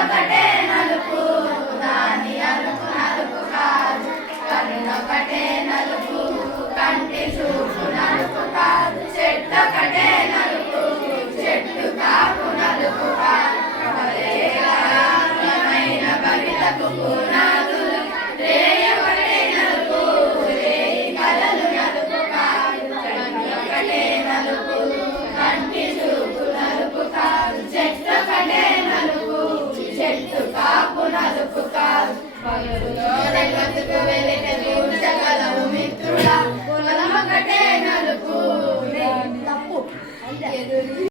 ఒకటే నలుపు దాని అలుపు నలుపు కాదు కన్నొకటే నలుపు కంటి చూపు నలుపు కాదు చెట్టొకటే నలుపు చెట్టు కాపు నలుపు కాదు భవితకు పునాదులు రేయొకటే నలుపు రేయి కలలు నలుపు కాదు కన్నొకటే నలుపు కంటి చూపు నలుపు కాదు చెట్టొకటే నలుపు చెట్టు కాపు నలుపు కాదు పలులో రంగతుకు వెళ్ళిన దూర్చగలవు మిత్రుడా పొలం ఒకటే నలుపు తప్పు